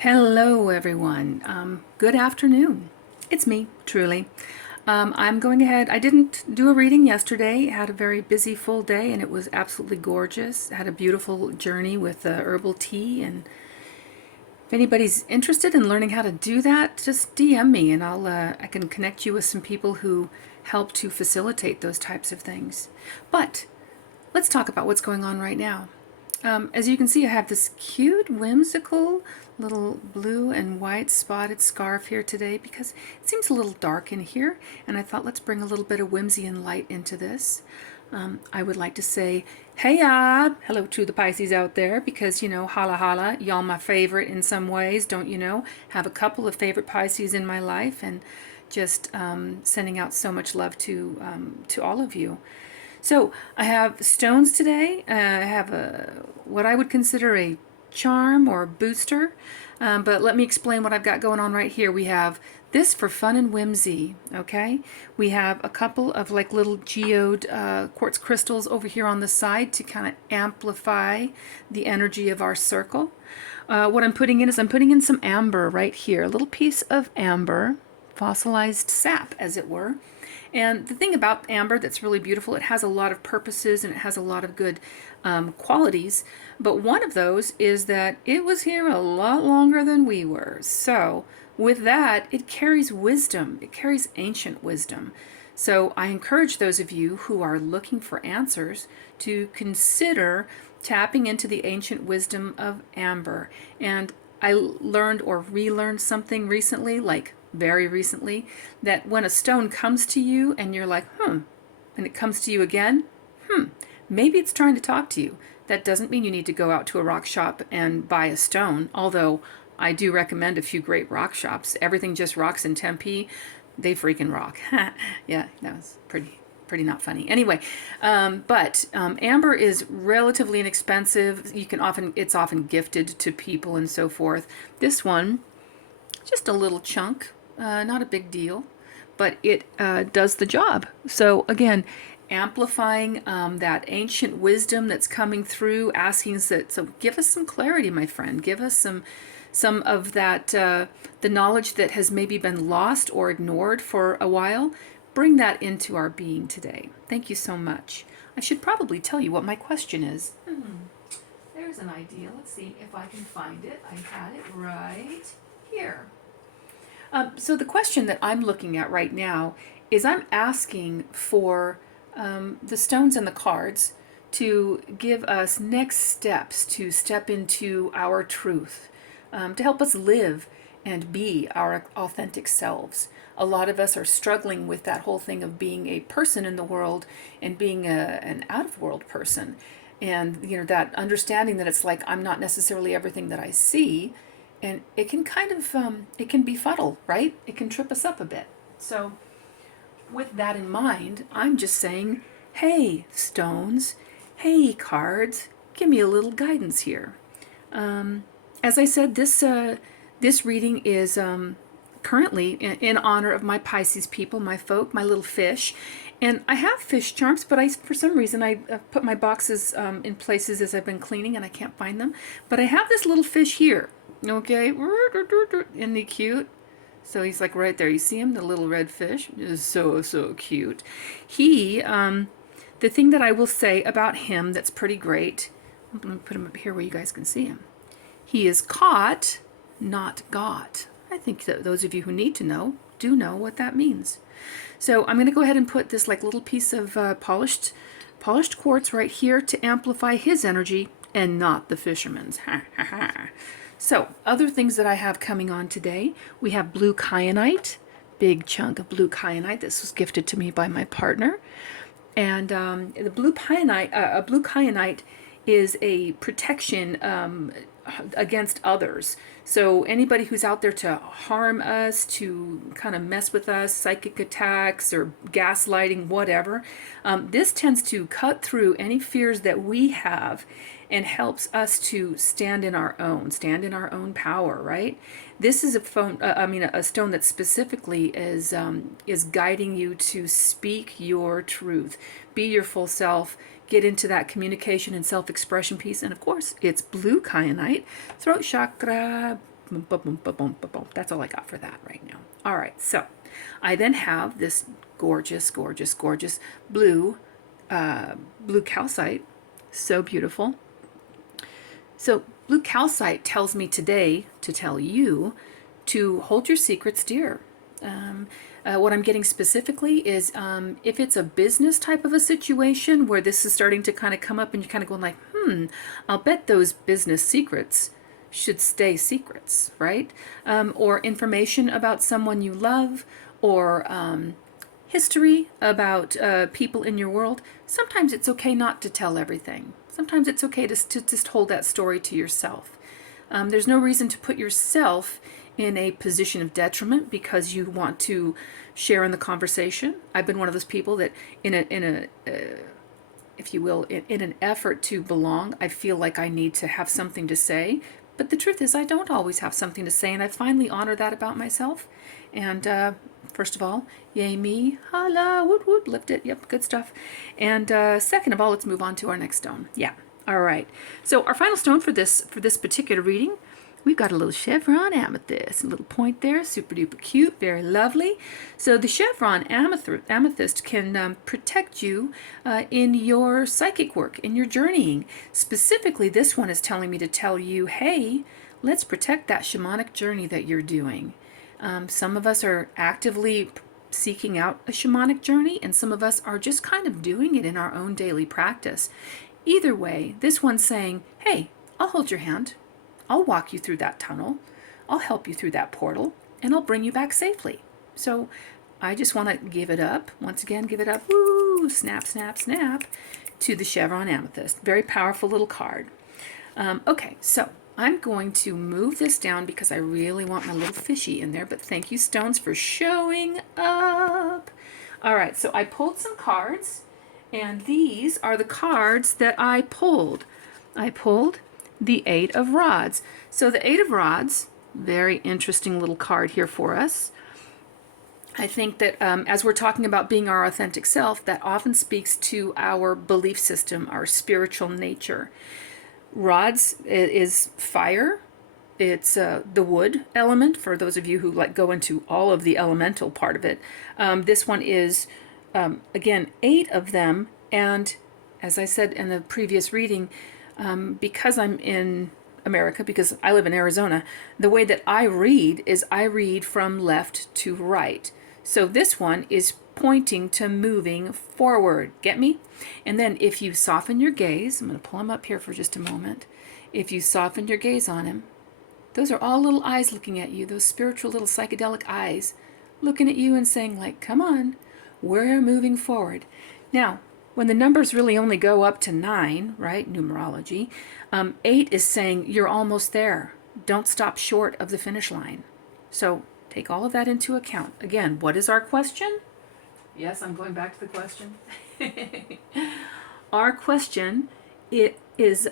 Hello, everyone. Good afternoon. It's me, truly. I'm going ahead. I didn't do a reading yesterday. Had a very busy, full day, and it was absolutely gorgeous. Had a beautiful journey with herbal tea. And if anybody's interested in learning how to do that, just DM me, and I can connect you with some people who help to facilitate those types of things. But let's talk about what's going on right now. As you can see, I have this cute, whimsical little blue and white spotted scarf here today because it seems a little dark in here, and I thought let's bring a little bit of whimsy and light into this. I would like to say, hey, hello to the Pisces out there because, holla holla, y'all my favorite in some ways, don't you know? Have a couple of favorite Pisces in my life, and just sending out so much love to all of you. So I have stones today. I have what I would consider a charm or booster, but let me explain what I've got going on right here. We have this for fun and whimsy, okay? We have a couple of like little geode quartz crystals over here on the side to kind of amplify the energy of our circle. What I'm putting in is I'm putting in some amber right here, a little piece of amber, fossilized sap as it were. And the thing about amber that's really beautiful, it has a lot of purposes and it has a lot of good qualities. But one of those is that it was here a lot longer than we were. So with that, it carries wisdom. It carries ancient wisdom. So I encourage those of you who are looking for answers to consider tapping into the ancient wisdom of amber. And I learned or relearned something recently, like very recently, that when a stone comes to you and you're like, and it comes to you again, maybe it's trying to talk to you. That doesn't mean you need to go out to a rock shop and buy a stone, although I do recommend a few great rock shops. Everything Just Rocks in Tempe, they freaking rock. Yeah, that was pretty not funny. Anyway, but amber is relatively inexpensive. It's often gifted to people and so forth. This one, just a little chunk, not a big deal, but it does the job. So again, amplifying that ancient wisdom that's coming through, asking us that. So give us some clarity, my friend. Give us some of that the knowledge that has maybe been lost or ignored for a while. Bring that into our being today. Thank you so much. I should probably tell you what my question is. There's an idea. Let's see if I can find it. I had it right here. So the question that I'm looking at right now is I'm asking for the stones and the cards to give us next steps to step into our truth, to help us live and be our authentic selves. A lot of us are struggling with that whole thing of being a person in the world and being an out-of-world person. And, that understanding that it's like I'm not necessarily everything that I see, and it can kind of it can befuddle, right? It can trip us up a bit. So with that in mind, I'm just saying, hey stones, hey cards, give me a little guidance here. As I said, this reading is currently in honor of my Pisces people, my folk, my little fish. And I have fish charms, but for some reason I put my boxes in places as I've been cleaning and I can't find them. But I have this little fish here. Okay, isn't he cute? So he's like right there. You see him, the little red fish? Is so cute. The thing that I will say about him that's pretty great, I'm going to put him up here where you guys can see him. He is caught, not got. I think that those of you who need to know do know what that means. So I'm going to go ahead and put this like little piece of polished quartz right here to amplify his energy and not the fisherman's. So, other things that I have coming on today, we have blue kyanite, big chunk of blue kyanite. This was gifted to me by my partner. And the blue kyanite is a protection against others. So anybody who's out there to harm us, to kind of mess with us, psychic attacks or gaslighting, whatever, this tends to cut through any fears that we have and helps us to stand in our own power, right? This is a stone that specifically is guiding you to speak your truth, be your full self, get into that communication and self-expression piece. And of course, it's blue kyanite, throat chakra, That's all I got for that right now. All right, so I then have this gorgeous, gorgeous, gorgeous blue, blue calcite. So beautiful. So blue calcite tells me today to tell you to hold your secrets dear. What I'm getting specifically is if it's a business type of a situation where this is starting to kind of come up and you're kind of going like, I'll bet those business secrets should stay secrets, right? Or information about someone you love, or history about people in your world. Sometimes it's okay not to tell everything. Sometimes it's okay to just hold that story to yourself. There's no reason to put yourself in a position of detriment because you want to share in the conversation. I've been one of those people that in a if you will, in an effort to belong, I feel like I need to have something to say. But the truth is, I don't always have something to say, and I finally honor that about myself. And first of all, yay me, holla, woot woot, lift it, yep, good stuff. And second of all, let's move on to our next stone. Yeah, all right. So our final stone for this particular reading, we've got a little chevron amethyst, a little point there, super duper cute, very lovely. So the chevron amethyst can protect you in your psychic work, in your journeying. Specifically, this one is telling me to tell you, hey, let's protect that shamanic journey that you're doing. Some of us are actively seeking out a shamanic journey, and some of us are just kind of doing it in our own daily practice. Either way, this one's saying, hey, I'll hold your hand. I'll walk you through that tunnel, I'll help you through that portal, and I'll bring you back safely. So I just want to give it up, once again, give it up, woo, snap, snap, snap, to the chevron amethyst. Very powerful little card. Okay, so I'm going to move this down because I really want my little fishy in there, but thank you, stones, for showing up. All right, so I pulled some cards, and these are the cards that I pulled. I pulled the Eight of Rods. So the Eight of Rods, very interesting little card here for us. I think that as we're talking about being our authentic self, that often speaks to our belief system, our spiritual nature. Rods is fire. It's the wood element, for those of you who like go into all of the elemental part of it. This one is, again, 8 of them. And as I said in the previous reading, because I'm in America, because I live in Arizona, the way that I read is I read from left to right. So this one is pointing to moving forward. Get me? And then if you soften your gaze, I'm going to pull him up here for just a moment. If you soften your gaze on him, those are all little eyes looking at you, those spiritual little psychedelic eyes looking at you and saying like, come on, we're moving forward. Now, when the numbers really only go up to 9, right, numerology, 8 is saying you're almost there. Don't stop short of the finish line. So take all of that into account. Again, what is our question? Yes, I'm going back to the question. Our question is,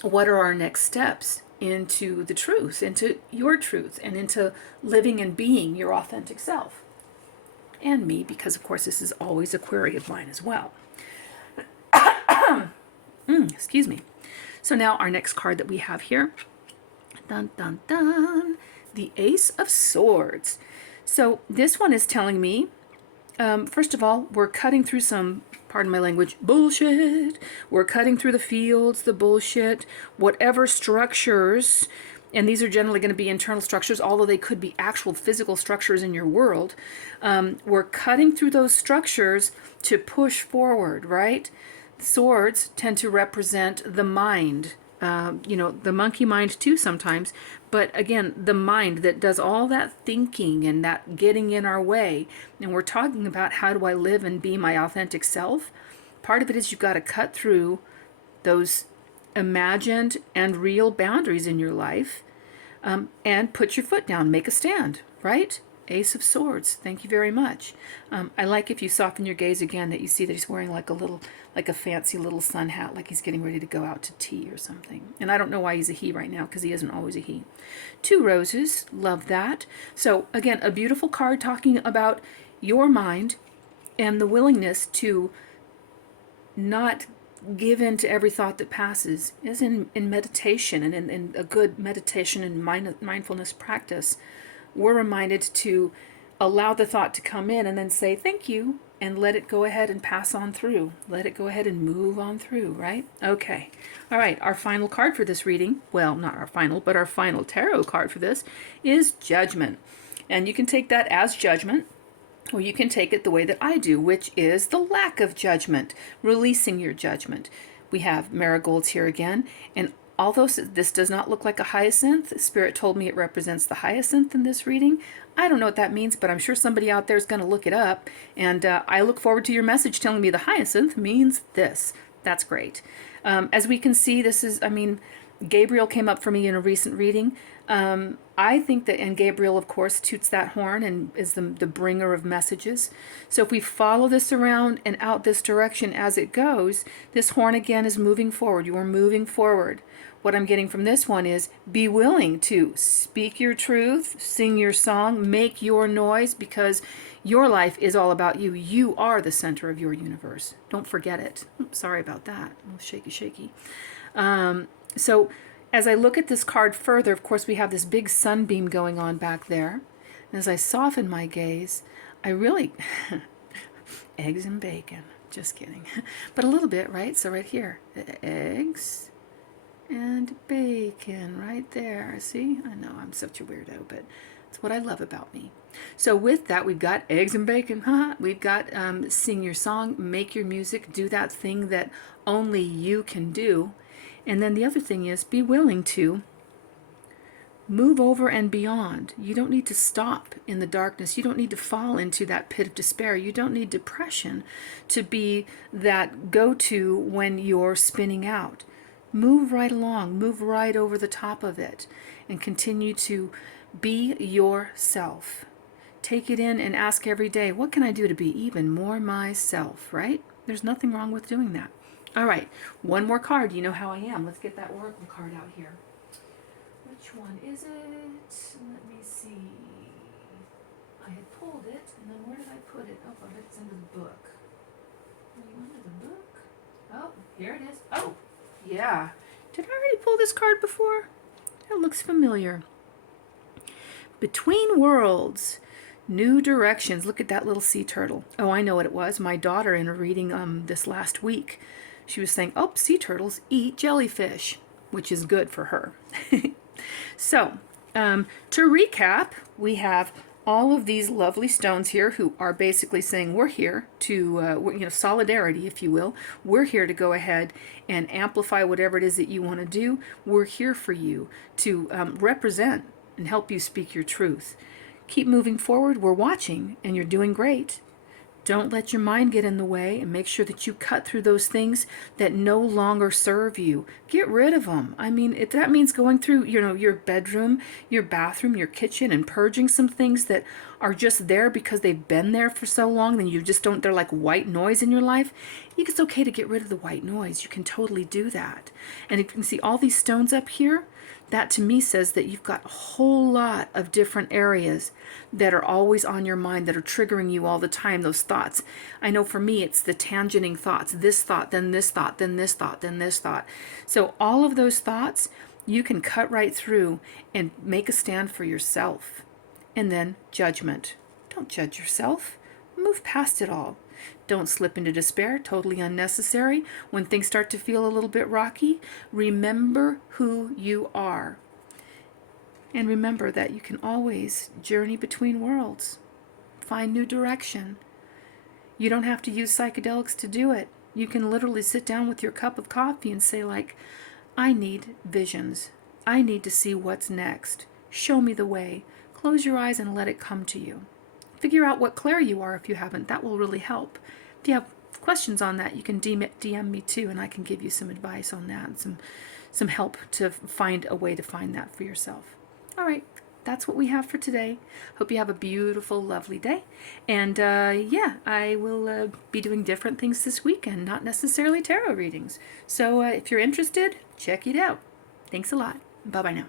what are our next steps into the truth, into your truth, and into living and being your authentic self? And me, because of course this is always a query of mine as well. Excuse me. So now our next card that we have here, dun dun dun, the Ace of Swords. So this one is telling me, first of all, we're cutting through some, pardon my language, bullshit. We're cutting through the fields, the bullshit, whatever structures. And these are generally going to be internal structures, although they could be actual physical structures in your world. We're cutting through those structures to push forward, right? Swords tend to represent the mind, the monkey mind too sometimes. But again, the mind that does all that thinking and that getting in our way. And we're talking about how do I live and be my authentic self? Part of it is you've got to cut through those imagined and real boundaries in your life, and put your foot down, make a stand, right? Ace of Swords, thank you very much. I like if you soften your gaze again that you see that he's wearing like a fancy little sun hat, like he's getting ready to go out to tea or something. And I don't know why he's a he right now, because he isn't always a he. 2 roses, love that. So again, a beautiful card talking about your mind and the willingness to not give in to every thought that passes, as in meditation and in a good meditation and mindfulness practice, we're reminded to allow the thought to come in and then say thank you and let it go ahead and pass on through. Let it go ahead and move on through, right? Okay. All right, our final card for this reading, well, not our final, but our final tarot card for this is Judgment. And you can take that as judgment, or you can take it the way that I do, which is the lack of judgment, releasing your judgment. We have marigolds here again, and although this does not look like a hyacinth, Spirit told me it represents the hyacinth in this reading. I don't know what that means, but I'm sure somebody out there is going to look it up, and I look forward to your message telling me the hyacinth means this. That's great. As we can see, this is, I mean, Gabriel came up for me in a recent reading. I think that, and Gabriel, of course, toots that horn and is the bringer of messages. So if we follow this around and out this direction as it goes, this horn again is moving forward. You are moving forward. What I'm getting from this one is be willing to speak your truth, sing your song, make your noise, because your life is all about you. You are the center of your universe. Don't forget it. Oops, sorry about that. A little shaky, shaky. So as I look at this card further, of course, we have this big sunbeam going on back there. And as I soften my gaze, I really, eggs and bacon, just kidding. But a little bit, right? So right here, eggs and bacon right there. See, I know I'm such a weirdo, but it's what I love about me. So with that, we've got eggs and bacon. We've got sing your song, make your music, do that thing that only you can do. And then the other thing is be willing to move over and beyond. You don't need to stop in the darkness. You don't need to fall into that pit of despair. You don't need depression to be that go-to when you're spinning out. Move right along, move right over the top of it, and continue to be yourself. Take it in and ask every day, what can I do to be even more myself, right? There's nothing wrong with doing that. All right, one more card. You know how I am. Let's get that oracle card out here. Which one is it? Let me see. I had pulled it, and then where did I put it? Oh, it's under the book. Are you under the book? Oh, here it is. Oh, yeah. Did I already pull this card before? That looks familiar. Between Worlds. New directions. Look at that little sea turtle. Oh, I know what it was. My daughter in a reading this last week, she was saying, oh, sea turtles eat jellyfish, which is good for her. So, to recap, we have all of these lovely stones here who are basically saying we're here to, solidarity, if you will. We're here to go ahead and amplify whatever it is that you want to do. We're here for you to represent and help you speak your truth. Keep moving forward. We're watching, and you're doing great. Don't let your mind get in the way, and make sure that you cut through those things that no longer serve you. Get rid of them. I mean, if that means going through, your bedroom, your bathroom, your kitchen, and purging some things that are just there because they've been there for so long, then you just don't, they're like white noise in your life. It's okay to get rid of the white noise. You can totally do that. And if you can see all these stones up here, that to me says that you've got a whole lot of different areas that are always on your mind, that are triggering you all the time, those thoughts. I know for me, it's the tangenting thoughts, this thought, then this thought, then this thought, then this thought. So all of those thoughts, you can cut right through and make a stand for yourself. And then judgment. Don't judge yourself. Move past it all. Don't slip into despair, totally unnecessary. When things start to feel a little bit rocky, remember who you are. And remember that you can always journey between worlds, find new direction. You don't have to use psychedelics to do it. You can literally sit down with your cup of coffee and say, like, I need visions. I need to see what's next. Show me the way. Close your eyes and let it come to you. Figure out what clair you are if you haven't. That will really help. If you have questions on that, you can DM me too, and I can give you some advice on that and some help to find a way to find that for yourself. All right, that's what we have for today. Hope you have a beautiful, lovely day. And I will be doing different things this weekend, not necessarily tarot readings. So if you're interested, check it out. Thanks a lot. Bye-bye now.